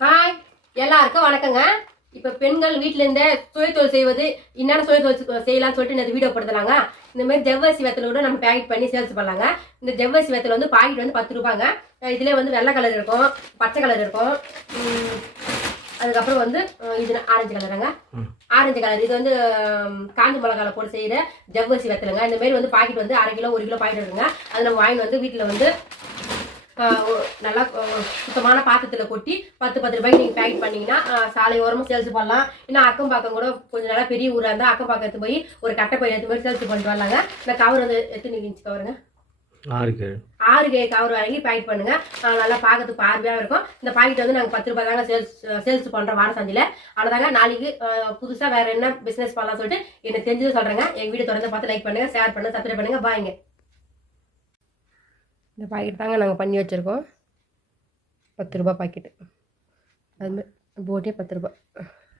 Hi, எல்லாருக்கும் வணக்கங்க. இப்ப பெண்கள் வீட்டுல இருந்தே சுயதொழில் செய்வது என்னென்ன சுயதொழில் செய்யலாம்னு சொல்லிட்டு இந்த வீடியோ படுத்தலாங்க. இந்த மாதிரி ஜவ்வரிசி வெத்தலை கூட நம்ம பேக்கெட் பண்ணி சேல்ஸ் பண்ணலாங்க. இந்த ஜவ்வரிசி வெத்தலை வந்து பாக்கெட் வந்து 10 ரூபாங்க. இதுல வந்து வெள்ளை கலர் இருக்கும், பச்சை கலர் இருக்கும், அதுக்கப்புறம் வந்து இது ஆரஞ்சு கலருங்க. ஆரஞ்சு கலர் இது வந்து காஞ்சி மிளகால போட்டு செய்யற ஜவ்வரிசி வெத்தலைங்க. இந்த மாதிரி வந்து பாக்கெட் வந்து 1/2 கிலோ 1 கிலோ பாக்கெட் இருக்குங்க. அது நம்ம வாங்கி வந்து வீட்டுல வந்து நல்லா சுத்தமான பாத்திரத்தில் கொட்டி 10 ரூபாய்க்கு நீங்கள் பேக்கெட் பண்ணிங்கன்னா சாலை ஓரமும் சேல்ஸ் பண்ணலாம். இன்னும் அக்கம் பக்கம் கூட கொஞ்சம் நல்லா பெரிய ஊராக இருந்தால் அக்கம் பக்கம் எடுத்து போய் ஒரு கட்டை பை எடுத்து போய் சேல்ஸ் பண்ணிட்டு வரலாங்க. இந்த கவர் வந்து எத்தனை இன்ச் கவருங்க? 6 கவர் வாங்கி பேக்கெட் பண்ணுங்க. நல்லா பார்க்கறதுக்கு பார்வையாக இருக்கும். இந்த பாக்கெட் வந்து நாங்கள் 10 ரூபாய் தாங்க சேல்ஸ் பண்ணுறோம் வார சந்தையில். அவ்வளோதாங்க. நாளைக்கு புதுசாக வேறு என்ன பிஸ்னஸ் பண்ணலாம் சொல்லிட்டு எனக்கு தெரிஞ்சது சொல்கிறேங்க. எங்கள் வீடியோ தொடர்ந்து பார்த்து லைக் பண்ணுங்கள், ஷேர் பண்ணுங்கள், சப்ஸ்கிரைப் பண்ணுங்கள். பாய்ங்க. இந்த பாக்கெட் தாங்க நாங்கள் பண்ணி வச்சுருக்கோம். 10 ரூபாய் பாக்கெட்டு. அதுமாதிரி போட்டே 10 ரூபாய்.